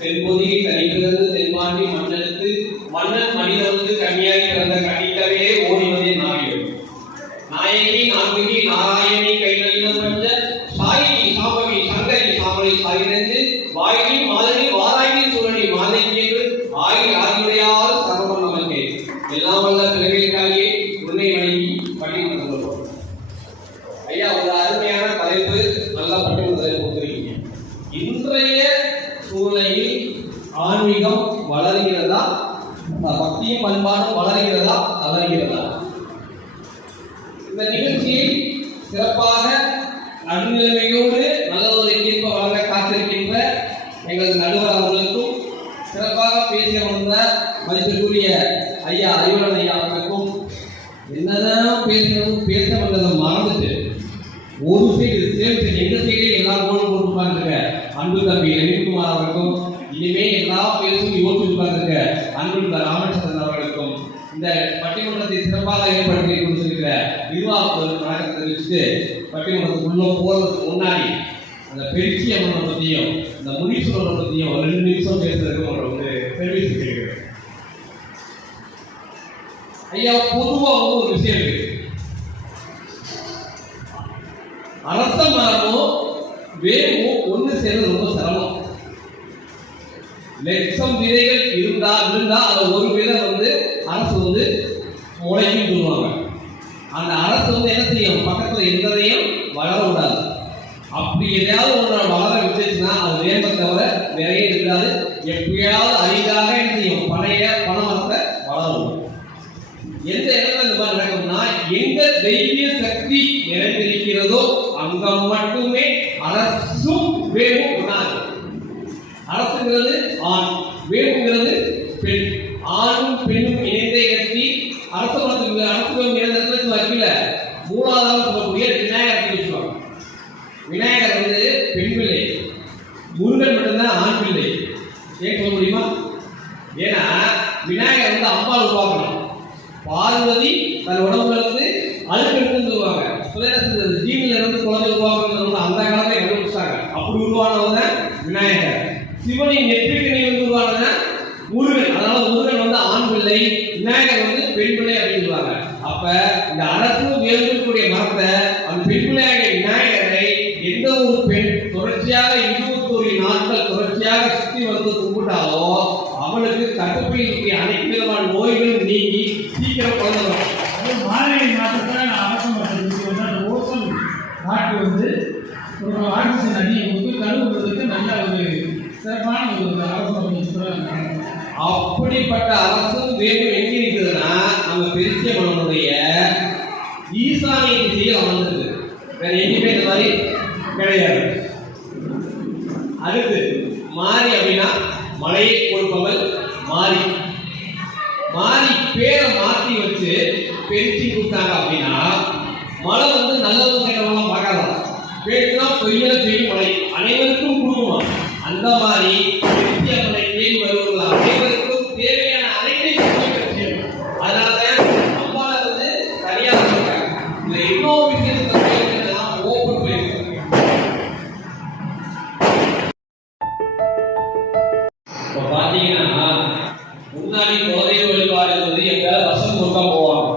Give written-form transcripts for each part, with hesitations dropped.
தென்பொதியை தனிப்பிறந்து தென்பாண்டி மன்னனுக்கு மன்னன் மனிதனுக்கு கன்னியாகி பிறந்த கனிக்கவே ஓடிவதே நாயகி நாயகி நான்கு நாராயணி கைநலினம் பஞ்ச சாயினி சாம்பவி சங்கரி சாமரை சாயிரஞ்சு வாயினி மாதனி வாராயணி சூழனி மாதவி என்று ஆகி ஆதியுடையால் சர்வம் நமக்கே எல்லாம் வல்ல பிறவிற்காகவே உன்னை வணங்கி பட்டிமன்றம் சொல்வோம். ஐயா, ஒரு அருமையான தலைப்பு, நல்ல பட்டிமன்றத்தை கொடுத்துருக்கீங்க. இன்றைய சூழ்நிலையில் ஆன்மீகம் வளர்கிறதா, பக்தியும் பண்பாடும் வளர்கிறதா, தளர்கிறதா? இந்த நிகழ்ச்சியை சிறப்பாக நடுநிலைமையோடு நல்ல ஒரு தீர்ப்பை வழங்க காத்திருக்கின்ற எங்களது நடுவர் அவர்களுக்கும், சிறப்பாக பேச வந்த மதிப்பிற்குரிய ஐயா அறிவுடன் ஐயா அவர்களுக்கும், என்னதான் பேச வந்ததை மறந்துட்டு ஒரு சைடு சேர்த்து எங்க சைடே எல்லாரும் கோல் போட்டு உட்கார்ந்துருக்க அன்பு தம்பி ரவிக்குமார் அவர்களுக்கும், இனிமே எல்லா பேசும் யோசிச்சு உட்கார்ந்துருக்க அன்பு ராமச்சந்திரன் அவர்களுக்கும், இந்த பட்டிமன்றத்தை சிறப்பாக ஏற்படுத்தி கொடுத்திருக்கிற நிர்வாகத்திற்கு வணக்கத்தை தெரிவிச்சுட்டு, பட்டிமன்றத்துக்குள்ள போறதுக்கு முன்னாடி அந்த பெருச்சி அம்மனை பற்றியும் இந்த முனீஸ்வரனை பற்றியும் ஒரு 2 நிமிஷம் பேசுறதுக்கு உங்களுக்கு தெரிவித்து கேட்கிறேன். ஐயா, பொதுவாக ஒரு விஷயம் இருக்கு. அரச மரமும் வேமும் ஒன்று சேர்ந்து ரொம்ப சிரமம். லட்சம் விதைகள் இருந்தா அது ஒரு விதை அரசு முளைக்கும் சொல்லுவாங்க. அந்த அரசு என்ன செய்யும், பக்கத்துல எந்ததையும் வளர விடாது. அப்படி எதையாவது ஒன்று வளர விட்டுச்சுன்னா அது வேம்பை தவிர வேறையே இருக்காது. எப்பயாவது அரிதாக என்ன செய்யும், பழைய பணமரத்தை வளரும். எந்த இடத்துல இந்த மாதிரி நடக்கும்னா, எங்க தெய்வீக சக்தி நிறைந்திருக்கிறதோ அங்க மட்டுமே அரசும் வேவும் உண்டாது. அரசுங்கிறது ஆண், வேவுங்கிறது பெண். ஆணும் பெண்ணும் இணைந்தே கட்டி அரசு இணைந்த வைக்கல. மூலாதாரம் சொல்லக்கூடிய விநாயகர் வச்சுவாங்க. விநாயகர் பெண் பிள்ளை, முருகன் மட்டும்தான் ஆண் பிள்ளை. ஏன் சொல்ல முடியுமா? ஏன்னா விநாயகர் அம்பாள் உருவாக்கணும். பார்வதி தன் உடம்புல அழுக்கெடுத்துன்னு சொல்லுவாங்க. ஜீவில குழந்தை உருவாக்கணும் அந்த காலத்தை கண்டுபிடிச்சாங்க. அப்படி உருவானவங்க விநாயகர். சிவனின் நெற்றிக்கணி உருவானது முருகன். அதனால முருகன் ஆண் பிள்ளை, விநாயகர் பெண் பிள்ளை அப்படின்னு சொல்லுவாங்க. அப்ப இந்த அரசு வேறுபடக்கூடிய மரத்தை அந்த பெண் பிள்ளையாக விநாயகரை எந்த ஒரு பெண் தொடர்ச்சியாக 21 நாட்கள் தொடர்ச்சியாக சுத்தி கும்பிட்டாலோ அவளுக்கு கட்டுப்பையில் இருக்கிற அனைத்து விதமான நோய்களும் நீங்கி சீக்கிரம் குழந்தை வரும். மாலை மாதத்துல அரசு ஓசோன் நாட்டு ஒரு ஆக்சிஜன் அதிகம் கழுவுறதுக்கு நல்ல ஒரு சிறப்பான ஒரு அரசு. அப்படிப்பட்ட அரசும் வேகம் எங்க இருக்குதுன்னா, நம்ம பெருசியம்மனுடைய ஈசானிய திசையில் அமர்ந்திருக்கு. வேற எங்கேயுமே இந்த மாதிரி கிடையாது. அடுத்து மாறி அப்படின்னா மழையை கொடுப்பவள் மாறி. மாறி பேரை மாற்றி வச்சு பெருச்சி கொடுத்தாங்க அப்படின்னா மழை நல்லது கெட்டவங்க பார்க்கலாம். பேச்சுனா பொய்யில பெய்யும் மழை அனைவருக்கும் கொடுக்குமா. அந்த மாதிரி பெருச்சியம்மனை தேடி வருவர்கள் அனைவருக்கும் தேவையான அனைத்தையும். அதனாலதான் அம்பால சரியாக சொல்றாங்க. இந்த இன்னொரு விஷயத்தை ஓப்பன் போயிருக்கு. இப்ப பாத்தீங்கன்னா முன்னாடி குலதெய்வ வழிபாடு என் பேர வருஷம் கொடுத்தா போவாங்க.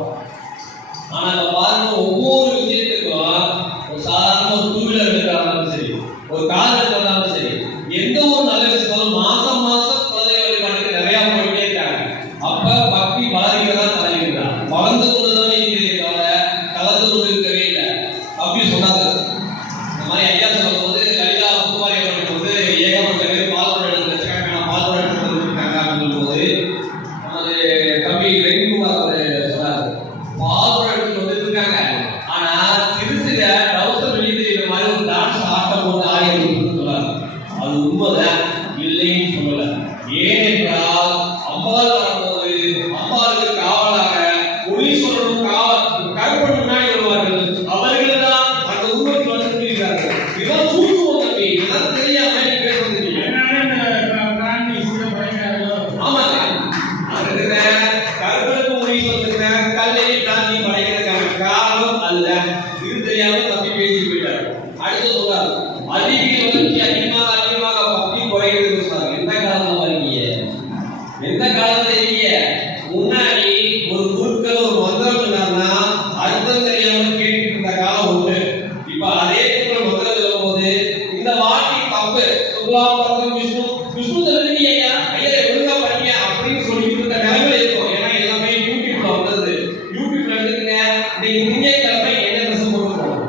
ஆனா இப்ப பாருங்க, ஒவ்வொரு விஷயத்துக்கும் ஒரு சாதாரண ஒரு 2 வீலர் எடுத்தாலும் சரி, ஒரு கார் எடுத்தாலும் சரி, எந்த ஒரு நல்ல விஷயம் மாசம் குலதெய்வ வழிபாடுக்கு நிறைய போயிட்டே இருக்காங்க. அப்ப பக்தி வளர்கிறதா தளர்கிறதா? வளர்ந்து கொண்டுதான் இருக்கிறதே தவிர கலந்து கொண்டு இருக்கவே இல்லை அப்படின்னு சொன்னாங்க. இந்த மாதிரி ஐயா சொல்லும் போது லலிதா முத்துமாரி அவர்கள் ஏகப்பட்ட பேர் பால்வரம் எடுத்து பால்வரம் எடுத்துருக்காங்க அப்படின்னு போது நமது தம்பி ரவிக்குமார் அவர் சொன்னார், பால்வரம் எடுத்து வந்துருக்காங்க. ஆனா சிறுசில டவுசர் வெளியே தெரியுற மாதிரி ஒரு டான்ஸ் ஆட்டம் போட்டு ஆடி சொன்னார். அது உண்மைதான், இல்லைன்னு சொல்லல. ஏனென்றால் அம்பாள் வரும்போது அம்பாளுக்கு காவலாக முனீஸ்வரனும் கருப்பன் முன்னாடி வருவார்கள். அவர்கள் தான் அந்த உருவத்தில் வந்துருக்கிறார்கள். இதான் சூழ்நிலை தம்பி, இதெல்லாம் தெரியாம நீ பேசுறது. ஆமாங்க, அதுக்கு கருப்பனுக்கும் முனீஸ்வரனுக்கு கல்லையை தாண்டி படைக்கிறதுக்கான காரணம் அல்ல. இது தெரியாம தம்பி பேசி போயிட்டார். அடுத்து சொல்றாரு, அதிக வளர்ச்சி அதிகமாக பக்தி குறைகிறது. பரதம் விஷ்ணு விஷ்ணு தெரிஞ்சு ஐயா ஐயா ஒழுங்கா படிங்க அப்படின்னு சொல்லிட்டு இருந்த நிலைமையில இருக்கும். ஏன்னா எல்லாமே யூடியூப்ல வந்தது. யூடியூப்ல எடுத்துக்கங்க, நீங்க திங்கட்கிழமை என்ன ட்ரெஸ் போட்டுருக்கோம்,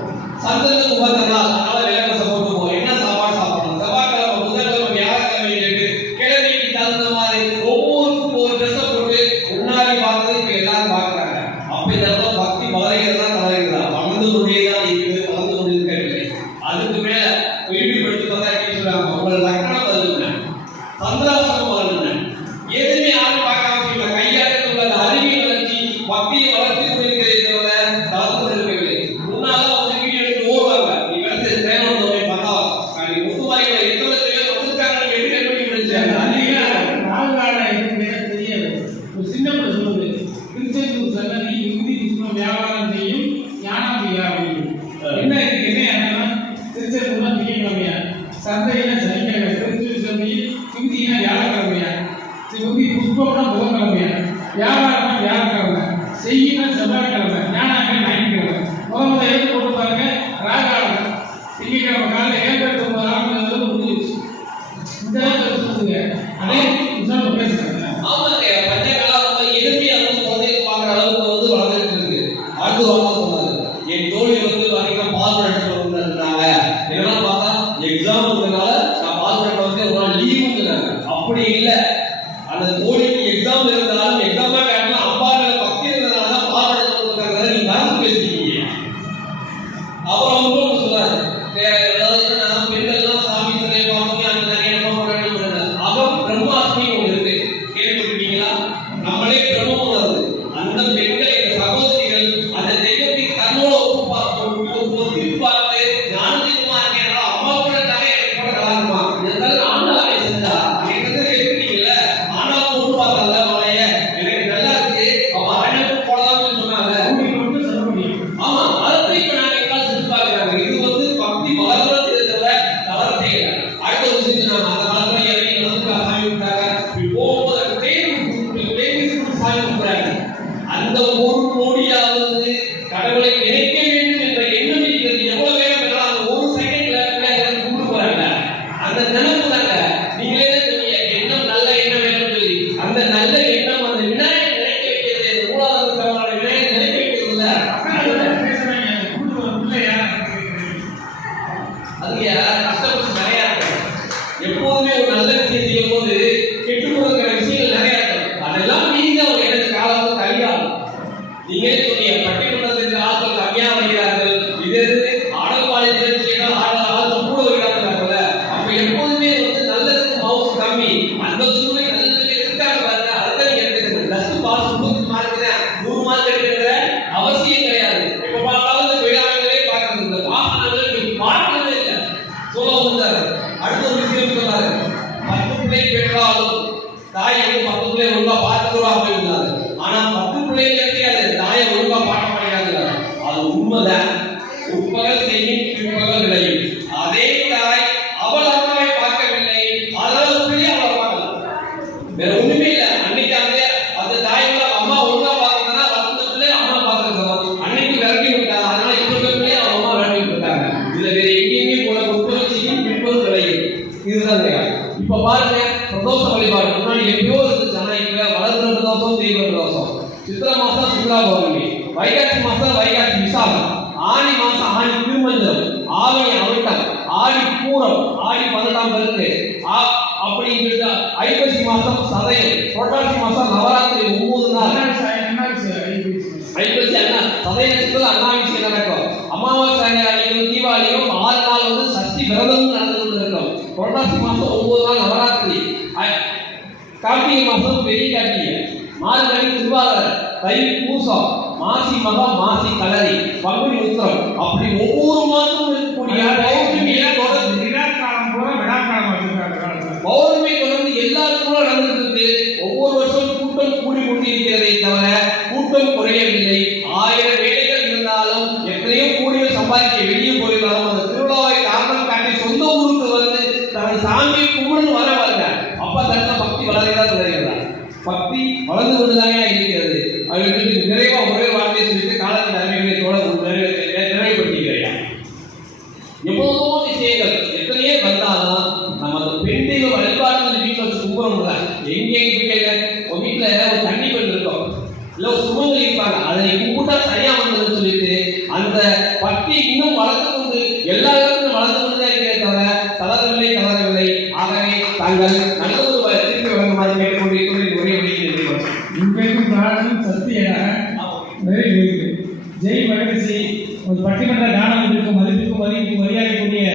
சந்தனத்துக்கு உகந்த நாள், அதனால வெள்ளை ட்ரெஸ் போட்டுருக்கோம். என்ன சாப்பாடு சாப்பிடணும், செவ்வாய்க்கிழமை புதன்கிழமை வியாழக்கிழமை இருக்கு, கிழமைக்கு தகுந்த மாதிரி ஒவ்வொருக்கும் ஒரு ட்ரெஸ் போட்டு முன்னாடி பார்த்தது இப்ப எல்லாரும் பாக்குறாங்க. அப்ப இந்த இடத்துல பக்தி வளர்கிறதா வளர்கிறதா வளர்ந்து கொண்டேதான் இருக்குது, வளர்ந்து கொண்டிருக்கவில்லை. அதுக்கு மேல யூடியூப் எடுத்து பார்த்தா என்ன சொல்றாங்க, உங்களை லக்கணம் பதிலுங்க, சந்திராசனம் பதிலுங்க, எதுவுமே யாரும் பார்க்காம சொல்ல கையாட்டு உள்ள அறிவியல் வளர்ச்சி பக்தியை வளர்த்து கொண்டிருக்கிறதை தவிர வளர்த்து கொண்டிருக்கவில்லை. முன்னால வந்து வீடியோ எடுத்து ஓடுவாங்க, நீ வேலை தேவையான பார்த்தா முத்துமாரிகளை எத்தனை பேர் வந்துருக்காங்க எப்படி பண்ணி முடிச்சாங்க. தெரியாது. ஒரு சின்ன பிள்ளை சொல்லுது, திருச்செந்தூர் சன்னதி இந்தி புஷ்பம் வியாபாரம் செய்யும் ஞானாம்பிகா அப்படின்னு. என்ன இதுக்கு என்ன என்னன்னா, திருச்செந்தூர்னா திங்கட்கிழமையா, சந்தையில சனிக்கிழமை, திருச்செந்தூர் சந்தையில் இந்தினா வியாழக்கிழமையா, இந்தி புஷ்பம்னா புதன்கிழமையா, வியாபாரம்னா வியாழக்கிழமை, செய்யினா செவ்வாய்க்கிழமை, ஞானாம்பிகை ஞாயிற்றுக்கிழமை. முதல்ல எழுத்து போட்டு பாருங்க, ராகாலம் திங்கட்கிழமை காலையில் 7:09 முடிஞ்சிருச்சு. இந்த அளவுக்கு சொல்லுங்க. அதே விஷயம் பேசுறாங்க. ஆமாங்க, பஞ்சகாலம் எதுவுமே வந்து குழந்தைங்க பார்க்குற அளவுக்கு வந்து வளர்ந்துட்டு இருக்கு. அடுத்து வாங்க சொன்னாரு, என் தோழி வந்து பார்த்தீங்கன்னா பால்பரேட் இருந்தாங்க. இதெல்லாம் பார்த்தா எக்ஸாம் இருக்கிறதுனால நான் பால்பரேட் வந்து ஒரு நாள் லீவுங்கிறாங்க. அப்படி இல்லை, அந்த தோழிக்கு எக்ஸாம் இருந்தாலும் எக்ஸாமா கேட்டா அப்பாக்களை பக்தி இருந்ததுனால தான் பால்பரேட் கொடுக்குறாங்க. நீங்க மறந்து பேசிக்கிங்க. அப்புறம் அவங்க சொன்னாரு, நான் பெண்கள்லாம் சாமி சிலை பார்த்தோம், அந்த நிறைய அகம் பிரம்மாஸ்மி ஒன்று இருக்கு, கேள்விப்பட்டிருக்கீங்களா? நம்மளே பிரம்மம் உணர்வு. அந்த பெண்கள் எங்க சகோதரிகள் அந்த தெய்வத்தின் கண்ணோட ஒத்து பார்த்து ஞானத்திற்குமா இருக்கேன், அம்மா கூட தலை எனக்கு கூட கலாக்குமா, இருந்தாலும் ஆண்டாவை செஞ்சா எனக்கு கேட்கிறீங்கல்ல, ஆனா போட்டு பார்த்தால மலைய எனக்கு நல்லா இருக்கு, அப்ப அரண்யக்கு போடலாம்னு சொன்னாங்க. ஆமா, அதை இப்ப நாங்க எல்லாம் செஞ்சு பார்க்கிறாங்க. இது வந்து பக்தி வளர்றது தவிர தவறு செய்யல. அடுத்த ஒரு விஷயம் சொன்னாங்க, அந்த காலத்துல இறங்கி வந்து சாமி விட்டாங்க, போகும்போது சாமி விட்டுறாங்க. அந்த ஒரு கோடியாவது கடவுளை நினைக்க வேண்டும் என்ற எண்ணம் இருக்கிறது. எவ்வளவு வேகம் பெறலாம், அந்த ஒரு செகண்ட்ல கூட்டு போறாங்க. அந்த நினைப்பு தாங்க, நீங்களே தான் சொன்னீங்க, எண்ணம் நல்ல எண்ணம் வேணும்னு சொல்லி. அந்த நல்ல எண்ணம் அந்த விநாயகர் நினைக்க வைக்கிறது, அந்த மூலாதார தவறான விநாயகர் நினைக்க வைக்கிறது இல்ல. அதுக்கு கஷ்டப்பட்டு நிறைய இருக்கும். எப்போதுமே ஒரு நல்ல விஷயம் செய்யும் போது கெட்டு போகிற விஷயங்கள் நிறைய இருக்கும். அதெல்லாம் நீங்க ஒரு எனக்கு காலம் கல்யாணம். நீங்களே சொன்னீங்க, பட்டிமன்றத்திற்கு ஆட்கள் கம்மியா வருகிறார்கள், இது ஆடல்பாளைய நிகழ்ச்சிகள் ஆட்கள் கூட வருகிறார்கள். அப்ப எப்போதுமே வந்து நல்லதுக்கு மவுஸ் கம்மி. அந்த சூழ்நிலை நல்லதுக்கு இருக்காங்க பாருங்க, அதுதான் நீங்க எடுத்துக்கணும். லஸ்ட் பாஸ் 100 மார்க் தான், 100 மார்க் எடுக்கிற அவசியம் கிடையாது. இப்ப பார்த்தாலும் இந்த விழாவிலே பார்க்கறது, இந்த வாசனங்கள் நீங்க பார்க்கவே இல்லை சொல்ல வந்தாரு. அடுத்த ஒரு விஷயம் சொன்னாரு, 10 பிள்ளை பெற்றாலும் தாய் வந்து 10 பிள்ளை ஒழுங்கா பார்த்துக்கிறாங்க இருந்தாரு. ஆனா 10 பிள்ளைகள் கிடையாது, தாயை ஒழுங்கா பார்க்க முடியாது. அது உண்மைதான். உட்பகல் செய்யும் பிற்பகல் விளையும். அதே தாய் அவள் அம்மாவை பார்க்கவில்லை, அதனால பிள்ளை அவளை பார்க்கல. வேற ஒண்ணுமே இல்லை. அன்னைக்கு அந்த தாயோட அம்மா ஒழுங்கா பார்க்கறதுனா வளர்ந்த பிள்ளை அம்மா பார்க்கறது. அன்னைக்கு விரட்டி விட்டாங்க, அதனால இப்ப பிள்ளை அவங்க அம்மா விரட்டி விட்டாங்க. இதுல வேற எங்கேயுமே போல உட்பகல் செய்யும் பிற்பகல் விளையும். இதுதான் கிடையாது. இப்ப பாருங்க, பிரதோஷ வழிபாடு முன்னாடி எப்பயோ இருந்துச்சு. ஆனா இப்ப வளர்ந்த பிரதோஷம், தீவிர பிரதோஷம், சித்திரை மாசம் சுக்லா பௌர்ணமி, வைகாசி மாசம் வைகாசி விசாகம், ஆடி மாசம் ஆடி திருமஞ்சம், ஆவணி அவிட்டம், ஆடி பூரம், ஆடி 18ஆம் பெருக்கு, அப்படின்னு சொல்லிட்டு ஐப்பசி மாசம் சதயம், புரட்டாசி மாசம் நவராத்திரி 9 நாள். ஐப்பசி அண்ணா சதய நட்சத்திரத்தில் அண்ணாவிசி நடக்கும். அமாவாசை அன்னைக்கும் தீபாவளியும் 6 நாள் வந்து சஷ்டி விரதம் நடந்து கொண்டு இருக்கும். புரட்டாசி மாசம் 9 நாள் நவராத்திரி, கார்த்திகை மாசம் பெரிய கார்த்திகை, மார்கழி திருவாதிரை, தை பூசம், மாசி மகம், மாசி கலரி, பங்குனி உத்திரம், அப்படி ஒவ்வொரு மாசமும் இருக்கக்கூடிய பௌர்ணமி தொடர்ந்து எல்லாருக்கும் நடந்துட்டு இருக்கு. ஒவ்வொரு வருஷம் கூட்டம் கூடி கொண்டிருக்கிறதை தவிர கூட்டம் குறையவில்லை. 1000 வேலைகள் இருந்தாலும் எத்தனையோ கூடிய சம்பாதிக்க வெளியே போயிருந்தாலும் அந்த திருவிழாவை காரணம் காட்டி சொந்த ஊருக்கு வந்து தனது சாமியை கும்பிடு வர வரல. அப்ப தன்னை பக்தி வளர்கிறதா பக்தி வளர்ந்து கொண்டுதானே இருக்கிறது. அவர்களுக்கு நிறைவா ஒரே வார்த்தையை சொல்லிட்டு காலத்தின் அறிவியலை நிறைவுபடுத்திக்கிறேன். எவ்வளவோ விஷயங்கள் எத்தனையோ வந்தாலும் நம்ம அந்த சுகங்கள் இருப்பாங்க. அதை நீ கும்பிட்டா சரியா வந்ததுன்னு சொல்லிட்டு அந்த பக்தி இன்னும் வளர்த்து கொண்டு எல்லா இடத்திலும் வளர்த்து கொண்டுதான் இருக்கிறே தவிர தளரவில்லை. ஆகவே தாங்கள்